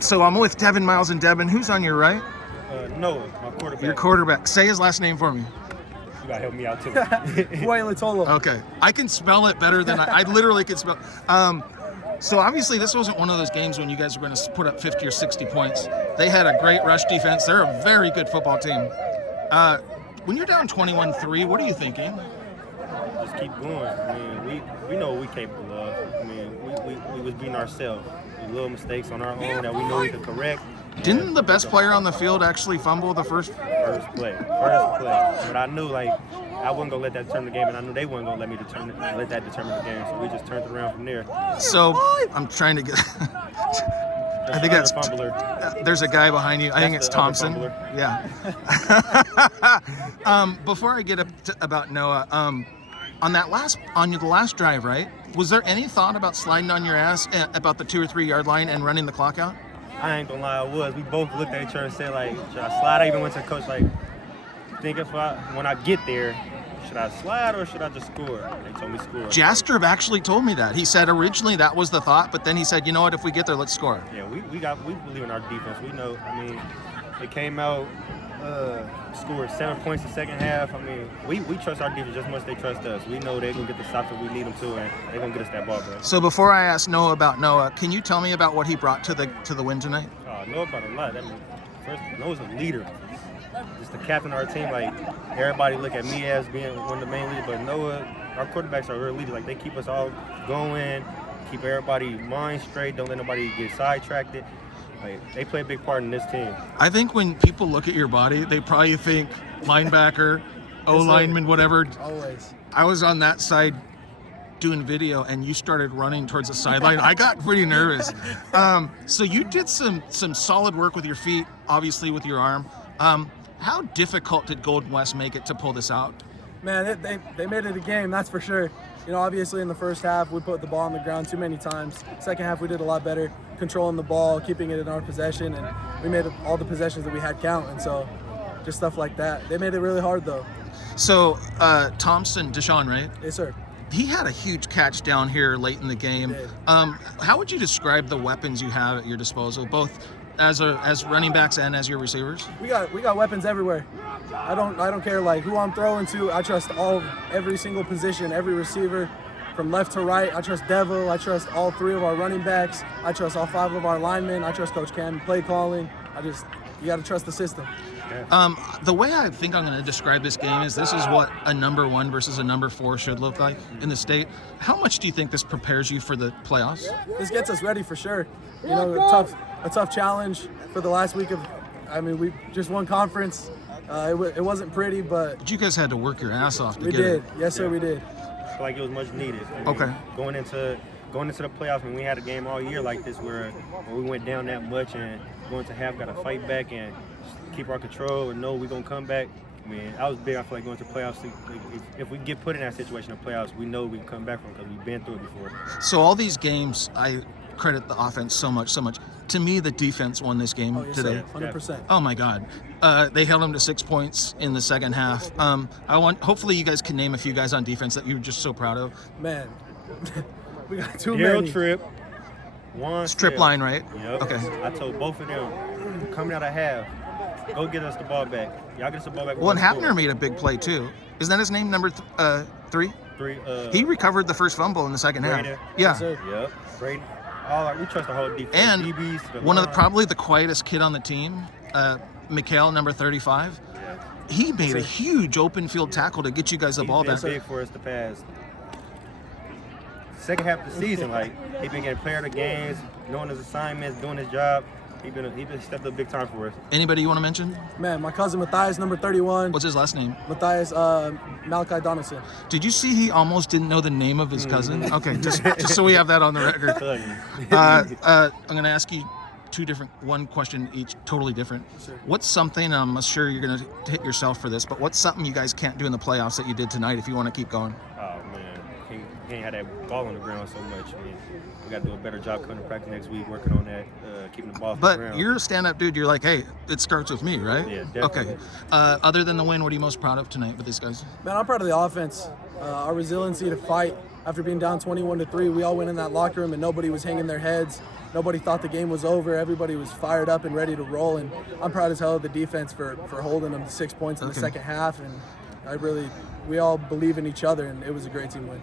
So I'm with Devin, Miles, and Devin. Who's on your right? Noah, my quarterback. Your quarterback. Say his last name for me. You gotta help me out too. Fuailetolo. Okay. I can spell it better than I literally can spell. So obviously this wasn't one of those games when you guys were going to put up 50 or 60 points. They had a great rush defense. They're a very good football team. When you're down 21-3, what are you thinking? Just keep going. I mean, we know what we're capable of. I mean, we was beating ourselves. Little mistakes on our own that we know we could correct. Didn't the best player on the field actually fumble the first play? But I knew I wasn't gonna let that determine the game, and I knew they weren't gonna let that determine the game. So we just turned it around from there. So I'm trying to get. I think that's there's a guy behind you. I think it's Thompson. Yeah. Before I get up to, about Noah, on the last drive, right? Was there any thought about sliding on your ass about the 2 or 3 yard line and running the clock out? I ain't gonna lie, I was. We both looked at each other and said, like, should I slide? I even went to the coach, like, think when I get there, should I slide or should I just score? They told me score. Jastrub actually told me that. He said originally that was the thought, but then he said, you know what, if we get there, let's score. Yeah, we believe in our defense. We know, I mean, it came out, scored 7 points the second half. I mean, we trust our defense just as much as they trust us. We know they're going to get the stops that we need them to, and they're going to get us that ball back. So before I ask Noah about Noah, can you tell me about what he brought to the win tonight? Noah brought a lot. I mean, first, Noah's a leader. Just the captain of our team. Like, everybody look at me as being one of the main leaders, but Noah, our quarterbacks are real leaders. Like, they keep us all going, keep everybody mind straight, don't let nobody get sidetracked. Like, they play a big part in this team. I think when people look at your body, they probably think linebacker, O-lineman, whatever. Always. I was on that side doing video, and you started running towards the sideline. I got pretty nervous. So you did some solid work with your feet, obviously with your arm. How difficult did Golden West make it to pull this out? Man, they made it a game, that's for sure. You know, obviously in the first half, we put the ball on the ground too many times. Second half, we did a lot better controlling the ball, keeping it in our possession, and we made all the possessions that we had count. And so just stuff like that. They made it really hard, though. So Thompson, Deshaun, right? Yes, sir. He had a huge catch down here late in the game. How would you describe the weapons you have at your disposal, both as running backs and as your receivers? We got weapons everywhere. I don't care like who I'm throwing to. I trust every single position, every receiver from left to right. I trust Devin. I trust all 3 of our running backs. I trust all 5 of our linemen. I trust Coach Cam play calling. You got to trust the system. The way I think I'm going to describe this game is this is what a number 1 versus a number 4 should look like in the state. How much do you think this prepares you for the playoffs? This gets us ready for sure. You know, a tough challenge for the last week of. I mean, we just won conference. It wasn't pretty, but you guys had to work your ass off to get it. We did. Yes, sir, we did. I feel like it was much needed. I mean, okay. Going into the playoffs, and we had a game all year like this where we went down that much and going to half, got to fight back and keep our control and know we're going to come back. I mean, I was big. I feel like going to playoffs, if we get put in that situation of playoffs, we know we can come back from it because we've been through it before. So all these games, I credit the offense so much. To me, the defense won this game today. 100%. Oh my God, they held them to 6 points in the second half. Hopefully you guys can name a few guys on defense that you're just so proud of. Man, we got too many. Trip. Strip line, right? Yep. Okay. I told both of them, coming out of half, go get us the ball back. Y'all get us the ball back. Well, and Hafner made a big play too. Isn't that his name, number 3? 3. He recovered the first fumble in the second half. Yeah. Yes, sir. Yep. Great. We trust the whole defense. And DBs, one of probably the quietest kid on the team, Mikhail, number 35. Yeah. He made a huge open field tackle to get you guys the ball back. He's been big for us the past second half of the season. Like, he's been getting player of the games, knowing his assignments, doing his job. He been stepped up big time for us. Anybody you want to mention? Man, my cousin Matthias, number 31. What's his last name? Matthias Malachi Donaldson. Did you see he almost didn't know the name of his cousin? Okay, just so we have that on the record. I'm going to ask you one question each, totally different. Sure. What's something, I'm sure you're going to hit yourself for this, but what's something you guys can't do in the playoffs that you did tonight if you want to keep going? Oh, man. He ain't had that ball on the ground so much. I mean, we got to do a better job coming to practice next week, working on that, keeping the ball off the ground. But you're a stand-up dude. You're like, hey, it starts with me, right? Yeah, definitely. Okay. Other than the win, what are you most proud of tonight with these guys? Man, I'm proud of the offense. Our resiliency to fight after being down 21-3. We all went in that locker room and nobody was hanging their heads. Nobody thought the game was over. Everybody was fired up and ready to roll. And I'm proud as hell of the defense for holding them to 6 points in the second half. And we all believe in each other, and it was a great team win.